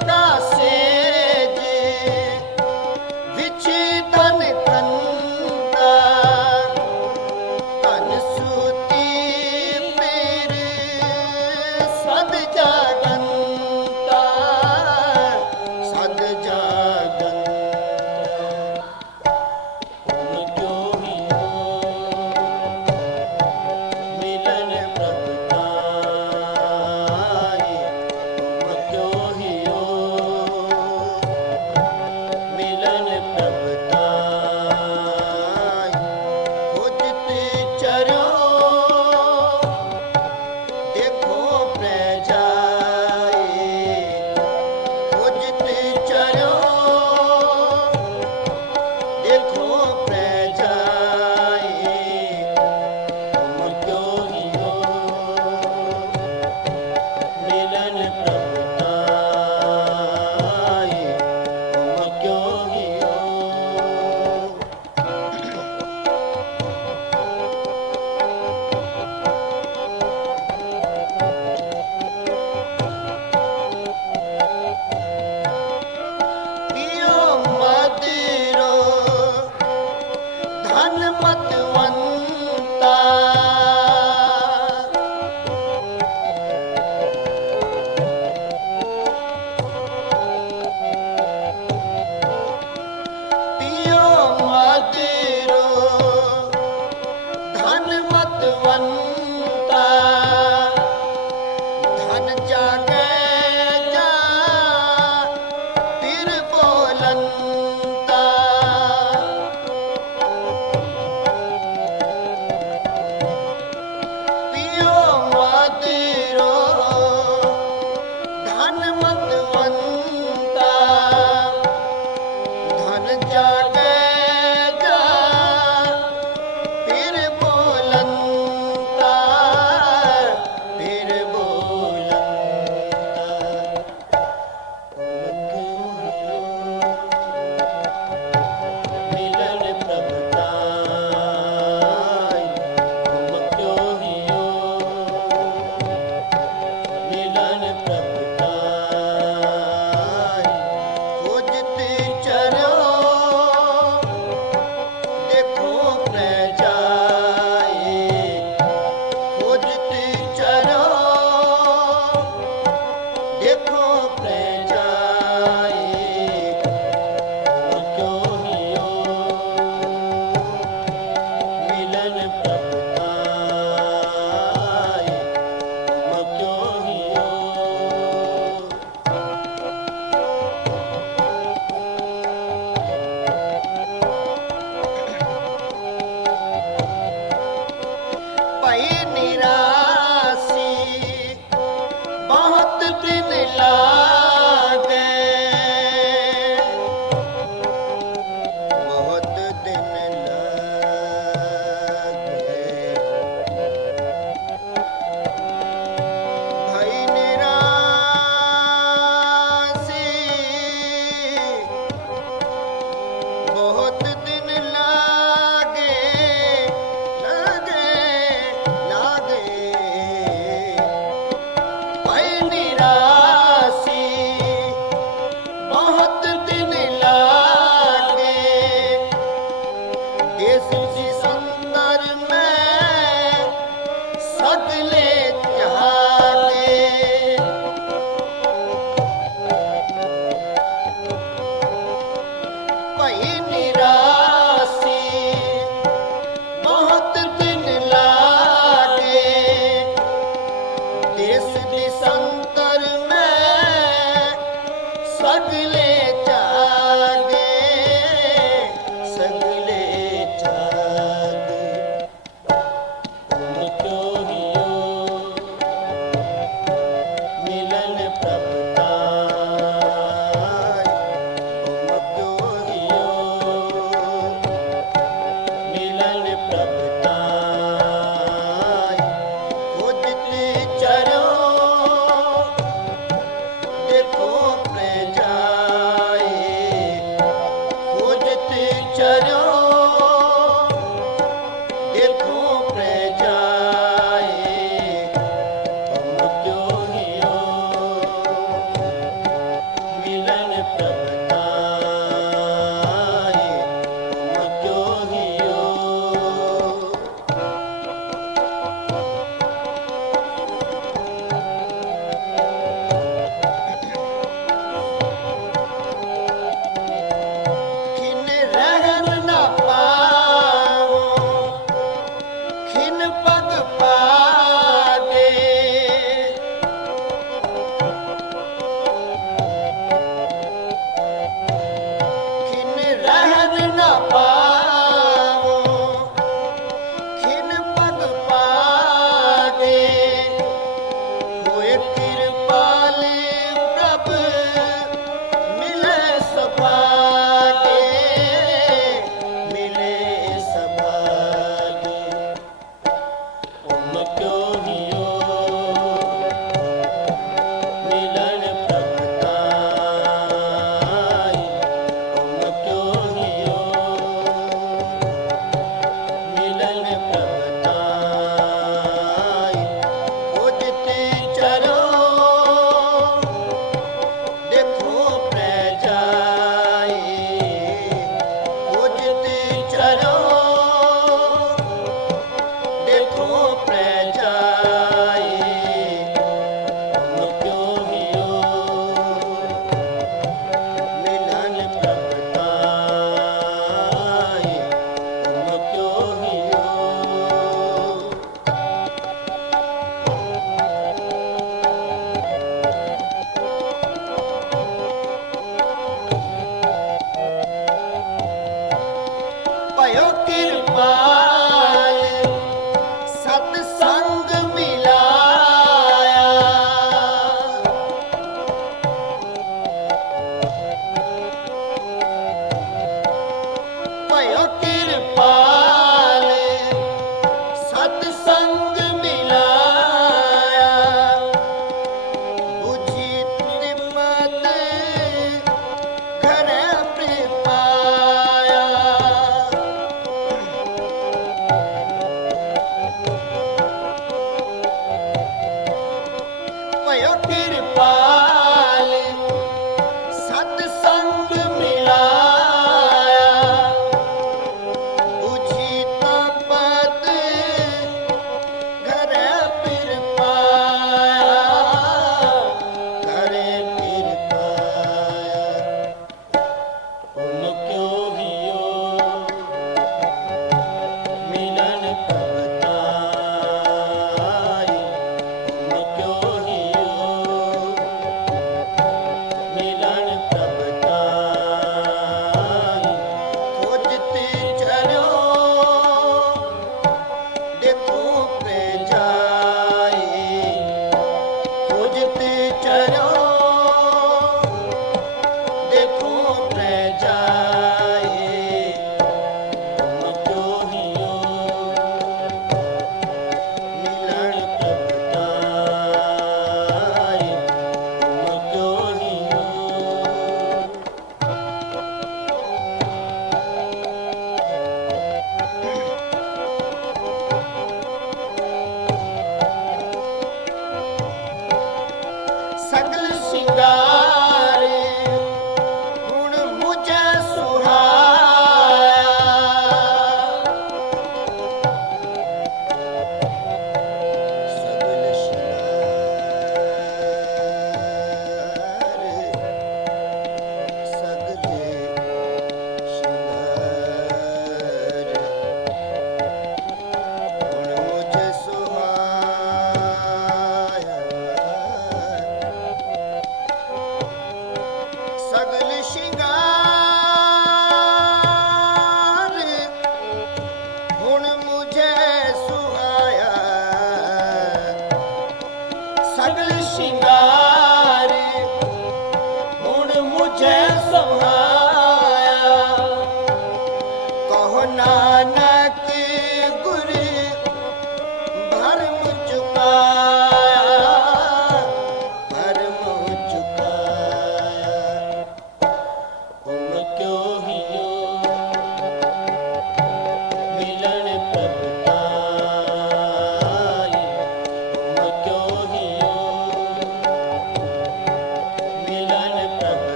estás?